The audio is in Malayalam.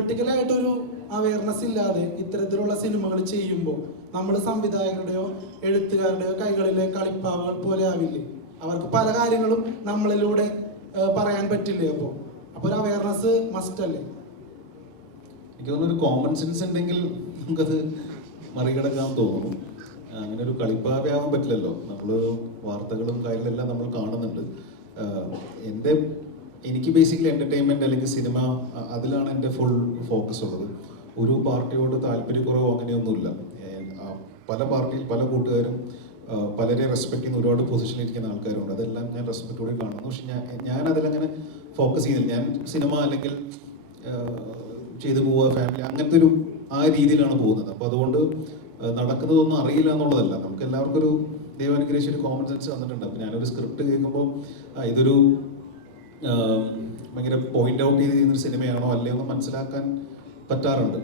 പൊളിറ്റിക്കലായിട്ടൊരു അവയർനെസ് ഇല്ലാതെ ഇത്തരത്തിലുള്ള സിനിമകൾ ചെയ്യുമ്പോൾ നമ്മൾ സംവിധായകരുടെയോ എഴുത്തുകാരുടെയോ കൈകളിലെ കളിപ്പാവകൾ പോലെ ആവില്ലേ? അവർക്ക് പല കാര്യങ്ങളും നമ്മളിലൂടെ പറയാൻ പറ്റില്ലേ? അപ്പോൾ ഒരു അവയർനെസ് മസ്റ്റ് അല്ലേ? എനിക്ക് തോന്നുന്നു ഒരു കോമൺ സെൻസ് ഉണ്ടെങ്കിൽ നമുക്കത് മറികടക്കാൻ തോന്നുന്നു. അങ്ങനെ ഒരു കളിപ്പാവയാവാൻ പറ്റില്ലല്ലോ. നമ്മൾ വാർത്തകളും കാര്യങ്ങളെല്ലാം നമ്മൾ കാണുന്നുണ്ട്. എനിക്ക് ബേസിക്കലി എൻ്റർടൈൻമെൻറ്റ് അല്ലെങ്കിൽ സിനിമ അതിലാണ് എൻ്റെ ഫുൾ ഫോക്കസ് ഉള്ളത്. ഒരു പാർട്ടിയോട് താല്പര്യക്കുറവോ അങ്ങനെയൊന്നുമില്ല. പല പാർട്ടിയിൽ പല കൂട്ടുകാരും പലരെ റെസ്പെക്ട് ചെയ്യുന്ന ഒരുപാട് പൊസിഷനിൽ ഇരിക്കുന്ന ആൾക്കാരുണ്ട്. അതെല്ലാം ഞാൻ റെസ്പെക്റ്റോടെ കാണുന്നു. പക്ഷെ ഞാൻ അതിലങ്ങനെ ഫോക്കസ് ചെയ്യുന്നില്ല. ഞാൻ സിനിമ അല്ലെങ്കിൽ ചെയ്തു പോവുക, ഫാമിലി, അങ്ങനത്തെ ഒരു ആ രീതിയിലാണ് പോകുന്നത്. അപ്പോൾ അതുകൊണ്ട് നടക്കുന്നതൊന്നും അറിയില്ല എന്നുള്ളതല്ല. നമുക്ക് എല്ലാവർക്കും ഒരു ദൈവാനുഗ്രഹിച്ച ഒരു കോമൺ സെൻസ് വന്നിട്ടുണ്ട്. അപ്പോൾ ഞാനൊരു സ്ക്രിപ്റ്റ് കേൾക്കുമ്പോൾ ഇതൊരു ഭയങ്കര പോയിന്റ് ഔട്ട് ചെയ്ത് ചെയ്യുന്നൊരു സിനിമയാണോ അല്ലയോ എന്ന് മനസ്സിലാക്കാൻ പറ്റാറുണ്ട്.